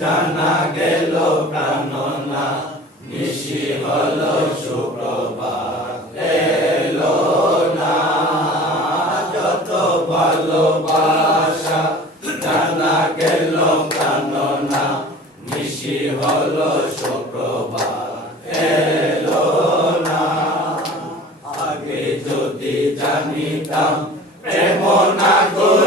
জানা গেল প্রাণনা, নিশি হল সুপ্রভাত। এলো না, যত ভালোবাসা, জানা গেল প্রাণনা, নিশি হল সুপ্রভাত। এলো না, আগে যদি জানিতাম, প্রেম না করিতাম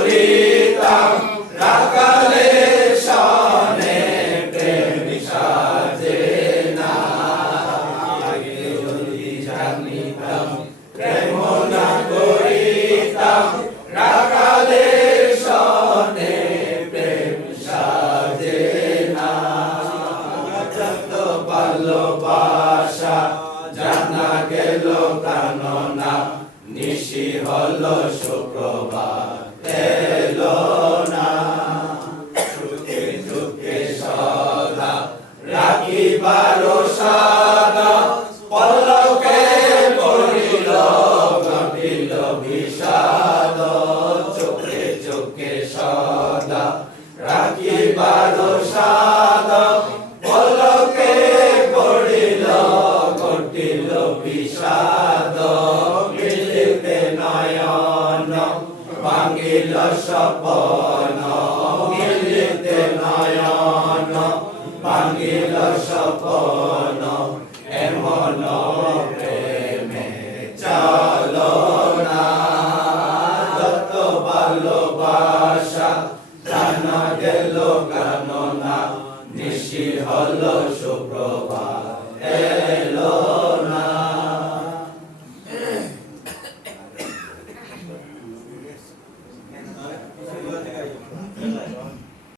ভালোবাসা জানা গেল কাননা নিশি হল শুক্রবার, এলো না। সুখে দুঃখে সদা, রাখিবার সাদা পল্লকে পড়িল ঘটিল বিষাদ, চোখে চোখে সদা ঘটিল বিষাদ মিলিতে নয়ন ভাঙিল সপন মিলিতে নয়ন ভাঙিল সপন এমন প্রেমে চলো না যত ভালোবাসা প্রাণ গেল কাননা নিশি হল সুপ্রভাত